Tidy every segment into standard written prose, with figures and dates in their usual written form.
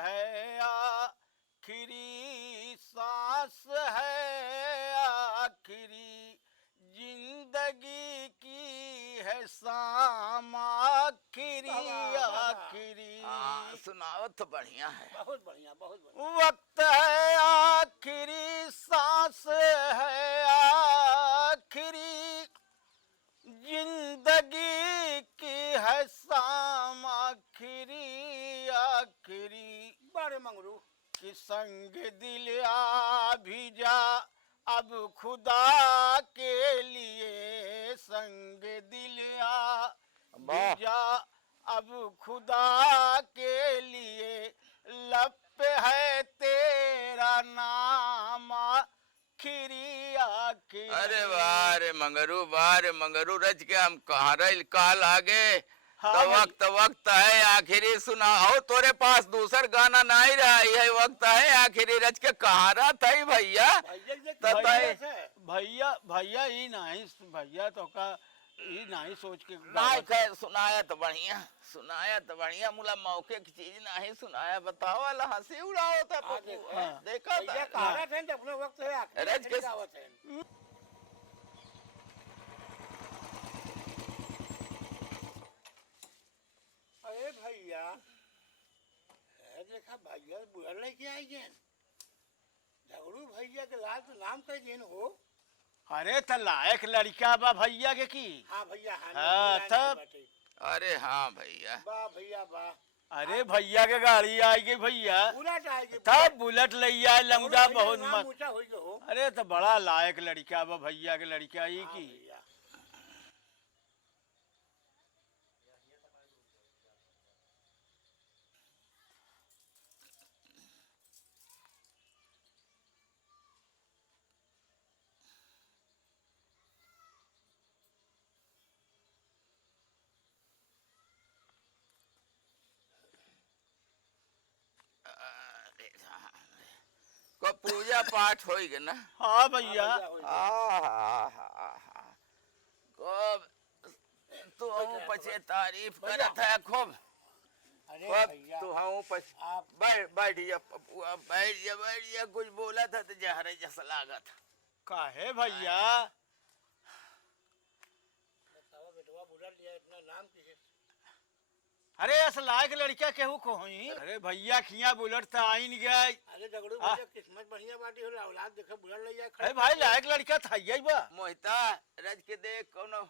है आखिरी सांस है, आखिरी जिंदगी की है शाम, आखिरी आखिरी। सुनावत तो बढ़िया है, बहुत बढ़िया बहुत बढ़िया। वक्त है आखिरी सांस है, आखिरी जिंदगी की है शाम, आखिरी आखिरी। बड़े मंगरू कि संग दिल आ भी जा अब खुदा के लिए, संग दिल आ भी जा अब खुदा के लिए, लब पे है तेरा नाम, आखिरी आखिरी। अरे वाह रे मंगरू रच के हम कहाँ रह काल आगे। हाँ तो वक्त है आखिरी सुनाओ, तोरे पास दूसर गाना नहीं रहा है, वक्त है आखिरी रच के कहाँ रहा था भैया। भैया भैया ही नहीं भैया तो का ही नहीं सोच के नहीं कह सुनाया तो बढ़िया मुला मौके की चीज नहीं सुनाया। बताओ वाला हंसी उड़ाओ था देखा भैया कहा रहे थे अपने वक्त है रच के दावत है। अरे भैया देखा भैया बुढ़ल लेके आई गए झगड़ू भैया के लाल तो नाम कह दिन हो। अरे त लायक लड़का बा भैया के की। हाँ भैया हाँ तब अरे हाँ भैया वाह भैया वाह। अरे भैया के गाड़ी आएगी भैया, बुलेट आएगी तब बुलेट ले आए लौंडा बहुत मत। ऊंचा हो गयो हो। अरे तो बड़ा लायक लड़का बा भैया के लड़का ही की। को पूजा पाठ हो गया ना। हाँ भैया तू हम पचे तारीफ करत है खूब। अरे भैया तू हम पच बैठ जा कुछ बोला था तो जहरे जैसा लगा था। काहे भैया बेटवा बुलेट लिया इतना नाम की है। अरे ऐसा लायक लड़का केहू को होई। अरे भैया खिया बुलेट तो आइन गए। अरे झगड़ू भैया किस्मत बढ़िया बाटी हो औलाद देखे बुलेट ले जाए। अरे भाई लायक लड़का था यही बा। मोहिता रज के देख कोनो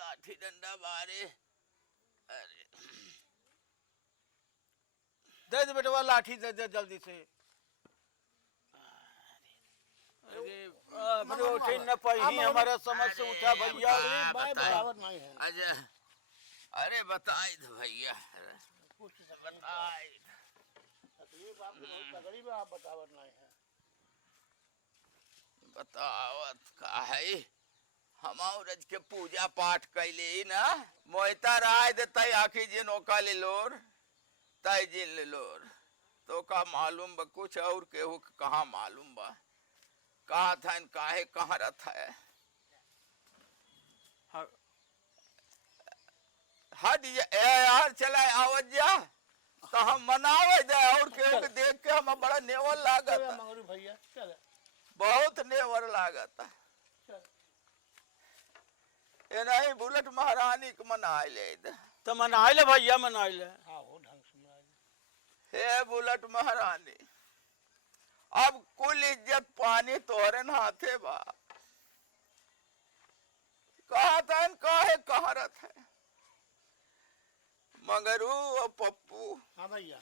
लाठी डंडा बारे। अरे दे दे बेटवा लाठी दे दे जल्दी से। अरे उठे न पाई हमारा समझ से उठा भैया। बराबर नहीं है। अच्छा अरे बताई दो भैया बताई तकलीफ आपको बहुत तकलीफ है, आप बतावत नहीं है। बतावत का है हम रज के पूजा पाठ कैले ना मोहिता राय देता आखिर जे नौका ले लोर तय जिन ले लोर तो का मालूम बा कुछ और केहू कहाँ मालूम बा कहाँ था काहे कहाँ रथा है। हट यार चला आवत जा तो हम मनावे दे और केहू के देख के हम बड़ा नेवर लागत मंगरू भैया चल बहुत नेवर लागत ये नहीं बुलेट महारानी के मनाए ले तो मनाए ले भैया मनाए ले। हाँ हो ढंग से हे बुलेट महारानी अब कुल इज्जत पानी तोहरे हाथे बा कहा था काहे कहा रथ है मंगरू और पप्पू। हाँ भैया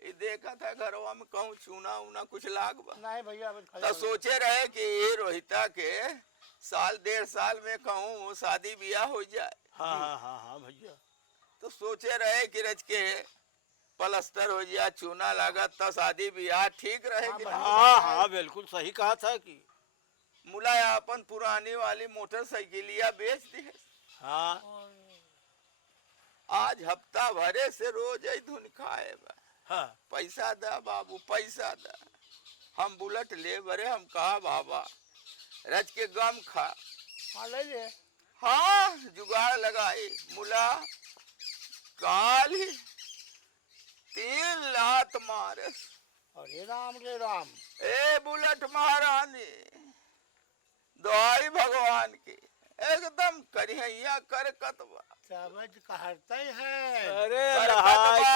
ये देखा था घरवा में कहूँ चूना उना कुछ लाग बा नहीं भैया तो सोचे रहे कि ये रोहिता के साल 1.5 साल में कहूँ शादी ब्याह हो जाए। हाँ हाँ हाँ हाँ भैया तो सोचे रहे कि रज के प्लास्टर हो जाए चूना लगा तो शादी ब्याह ठीक रहेगी। हाँ हाँ बिल्कुल सही कहा था कि मुला अपन पुरानी वाली मोटरसाइकिलिया बेच दी है। हाँ आज हफ्ता भरे से रोज ही धुन खाए बा। हाँ पैसा दा बाबू पैसा दा हम बुलेट ले बरे हम कहा बाबा रज के गम खा। हाँ ले ले हाँ जुगाड़ लगाई मुला काल ही 3 लात मारस। अरे राम रे राम। ए बुलेट महारानी, दुआई भगवान की, एकदम करिया कर कतबा समझ कहते हैं। अरे कर लहाई कतबा।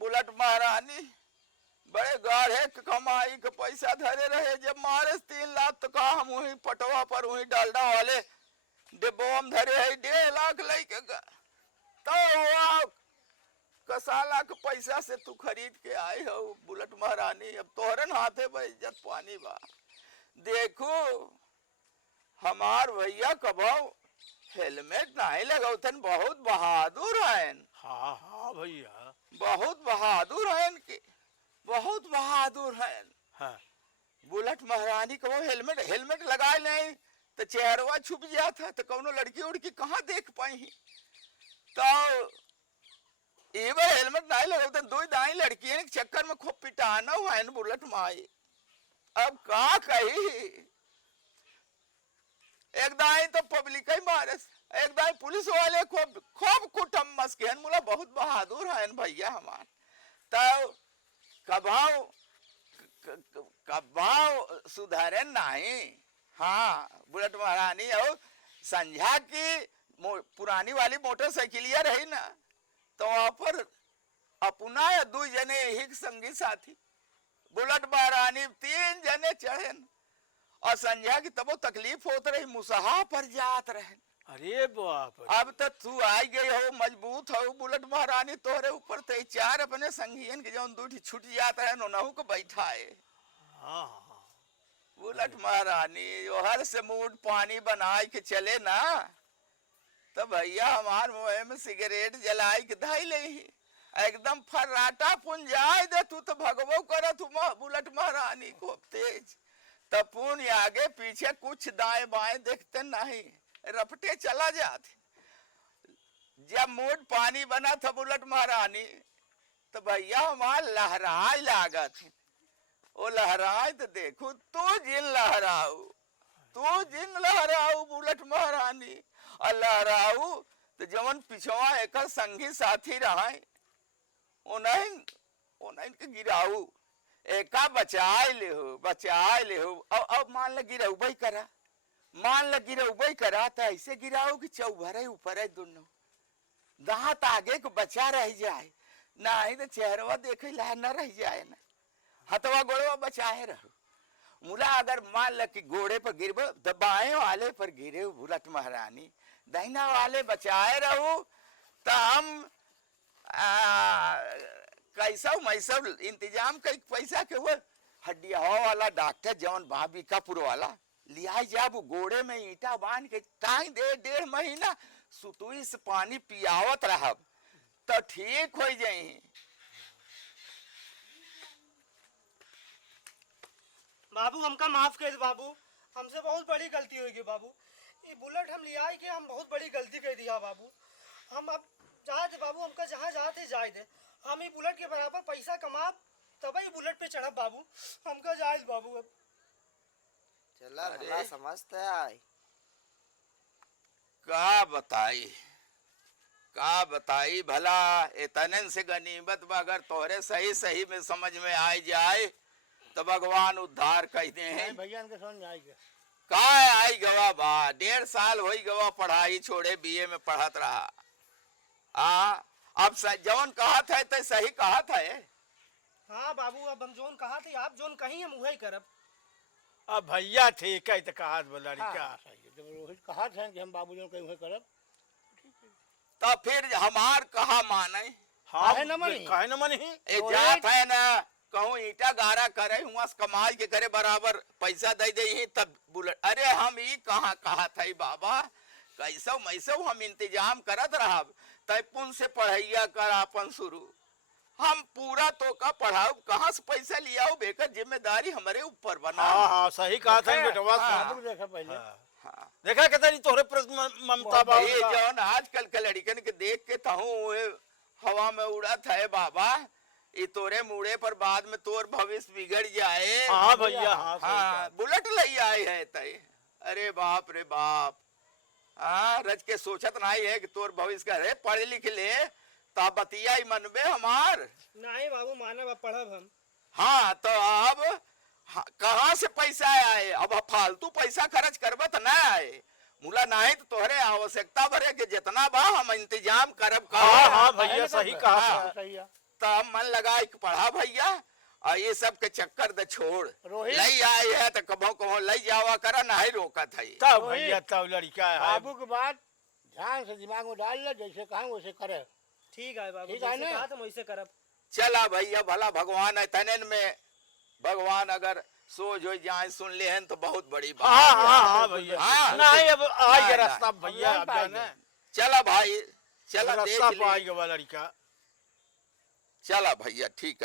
बुलेट महारानी बड़े गाढ़े के कमाई के पैसा धरे रहे, जब मारे 3 लाख तो कहा हम वही पटवा पर वही डालडा वाले डिब्बों में धरे है 1.5 लाख लेके तो कसाला के पैसा से तू खरीद के आए हो बुलेट महारानी। अब तोहरन हाथे पर इज्जत पानी बा। देखो हमार भैया कबो हेलमेट नहीं लगावतन, बहुत बहादुर हैं। हाँ हाँ भैया, बहुत बहादुर हैं के, बहुत बहादुर हैं। हाँ बुलेट महारानी को हेलमेट हेलमेट लगाए नहीं तो चेहरवा छुप जाता तो कौनो लड़की उड़की कहाँ देख पाई। तो ये बार हेलमेट नहीं लगाते, 2 दाई लड़कियों के चक्कर में खूब पिटाना हुआ है बुलेट माई। अब का कही, एक दाई तो पब्लिक ही मारस, एक दाई पुलिस वाले खूब खूब कुटम मस्के मुला बहुत बहादुर है भैया हमार। तो कबाव सुधारे नहीं। हाँ बुलेट महारानी हो संझा की पुरानी वाली मोटरसाइकिलिया रही ना, तो वहां पर अपना या 2 जने ही संगी साथी बुलेट महारानी 3 जने चढ़े और संझा की तबो तकलीफ होत रही, मुसहा पर जात रहे। अरे बाप रे। अब तो तू आई गई हो, मजबूत हो बुलेट महारानी, तोहरे ऊपर ते 4 अपने संगियन के जौन 2 छुट जाता है नोनहु को बैठाए। हाँ हाँ बुलेट महारानी हर से मूड पानी बनाए के चले ना, तो भैया हमार मुँह में सिगरेट जलाई के धाई ले एकदम फर्राटा पुंजाए दे। तू तो भगवो कर तू बुलेट महारानी को तेज तपुन आगे पीछे कुछ दाएं बाएं देखते नहीं, रपटे चला जाते। जब मूड पानी बना था बुलेट महारानी तो भैया हमार लहराए लागा थी। वो लहराए तो देखो तू जिन लहराऊ, तू जिन लहराऊ बुलेट महारानी और लहराऊ तो जवन पिछवा एक संगी साथी रहा उन्हें के गिराऊ एका बचाए ले हो। अब मान ल गिराऊ भाई करा, मान ल गिराऊ भाई करा तो ऐसे गिराओ कि चौभरे ऊपर है दोनों दांत आगे को बचा रह जाए, नहीं तो चेहरवा देखे ला न रह जाए ना, हथवा गोड़वा बचाए रहो। मुला अगर मान ल कि घोड़े पर गिरबो तो बाएं वाले पर गिरे बुलेट महारानी, दाहिना वाले बचाए रहो। तो हम कैसा मैसा इंतजाम कर पैसा के वो हड्डिया वाला डॉक्टर जौन बीकापुर वाला लिया जा, वो गोड़े में ईटा बांध के टांग दे 1.5 महीना सुतुई से पानी पियावत रहब तो ठीक हो जाई। बाबू हमका माफ कर दे बाबू, हमसे बहुत बड़ी गलती होगी बाबू। ये बुलेट हम लिया कि हम बहुत बड़ी गलती कर दिया बाबू। हम अब जा दे बाबू, हमका जहाँ जाते जाए दे, हम ये बुलेट के बराबर पैसा कमा तब ही बुलेट पे चढ़ब बाबू, हमका जाए बाबू। अब चला भला समझते है का बताई भला इतने से गनीमत अगर तोहरे सही सही में समझ में आ जाए तो भगवान उद्धार कहते हैं। भैया इनके समझ में आएगा का आई गवा बा 1.5 साल हो गवा पढ़ाई छोड़े बीए में पढ़त रहा। अब जौन कहा था तो सही कहा था। हाँ बाबू, अब हम जोन कहा थे आप जोन कहीं हम वही करब। अब भैया ठीक है तो कहा बोला हाँ, क्या जब रोहित कहा था कि हम बाबू जो कहीं करब तो फिर हमार कहा माने। हाँ काहे न मानी? काहे न मानी? ए जात है ना कहूँ ईटा गारा करे हुआ कमाई के करे बराबर पैसा दे दे ही तब बुलेट। अरे हम ई कहा था बाबा, कैसो मैसो हम इंतजाम करत रहा तैपुन से पढ़ैया कर अपन शुरू। हम पूरा तो का पढ़ाओ कहाँ से पैसा लियाओ बेकर जिम्मेदारी हमारे ऊपर बना। हाँ हाँ सही कहा था बेटवा। बाबू देखा पहले हाँ। देखा कितनी तोहरे प्रति ममता बा। ये जौन आजकल के लड़कन के देख के तहूँ हवा में उड़ा था बाबा, ये तोरे मुड़े पर बाद में तोर भविष्य बिगड़ जाए। हाँ भैया हाँ हाँ बुलेट ले आए है तय। अरे बाप रे बाप, हाँ रज के सोचत नहीं है कि तोर भविष्य का। पढ़ लिख ले तो बतिया ही मनबे हमार। नहीं बाबू मानब, अब पढ़ब हम। हाँ तो अब कहाँ से पैसा आए? अब फालतू पैसा खर्च करबे तो ना आए। मुला नहीं तो तोहरे आवश्यकता भरे के जितना बा हम इंतजाम करब। हाँ हाँ भैया सही कहा। हाँ। सही है। तब मन लगा के पढ़ा भैया, और ये सब के चक्कर दे छोड़। रोहित। लई आए है तो कभो कभो लई जावा करा, नहीं रोका था। तब भैया तब लड़का है। बाबू की बात ध्यान से दिमाग में डाल ले, जैसे कहें वैसे करे। ठीक है बाबू, ठीक है जैसे ना? कहा तुम वैसे करब। चला भैया, भला भगवान है तनन में। भगवान अगर सोच हो जाए सुन ले हैं तो बहुत बड़ी बात। हाँ हाँ हाँ भैया। हाँ। नहीं अब आ गया नहीं, रास्ता नहीं। भैया, अब अब आ जाना है। चला भाई, चला देख रास्ता ले। पाएगा लड़का। चला भैया, ठीक है।